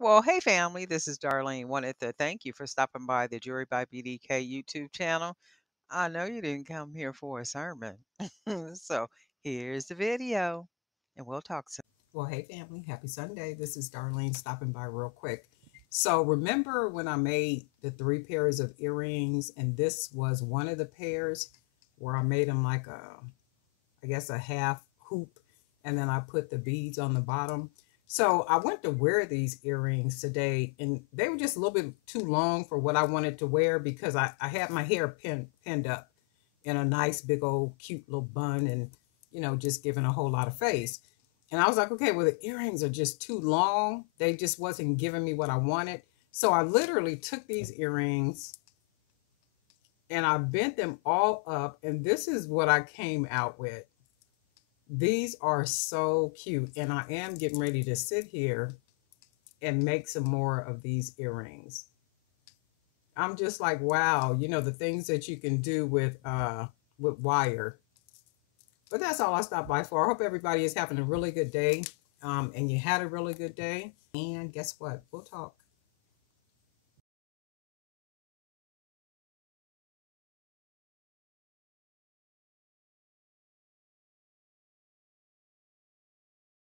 Well, hey family, this is Darlene. Wanted to thank you for stopping by the Jury by BDK YouTube channel. I know you didn't come here for a sermon. So here's the video, and we'll talk soon. Well, hey family, happy Sunday. This is Darlene stopping by real quick. So, remember when I made the three pairs of earrings, and this was one of the pairs where I made them like I guess, a half hoop, and then I put the beads on the bottom. So, I went to wear these earrings today, and they were just a little bit too long for what I wanted to wear because I had my hair pinned up in a nice, big old, cute little bun and, just giving a whole lot of face. And I was like, okay, well, the earrings are just too long. They just wasn't giving me what I wanted. So I literally took these earrings and I bent them all up. And this is what I came out with. These are so cute. And I am getting ready to sit here and make some more of these earrings. I'm just like, wow, the things that you can do with wire. But that's all I stopped by for. I hope everybody is having a really good day. And you had a really good day. And guess what? We'll talk.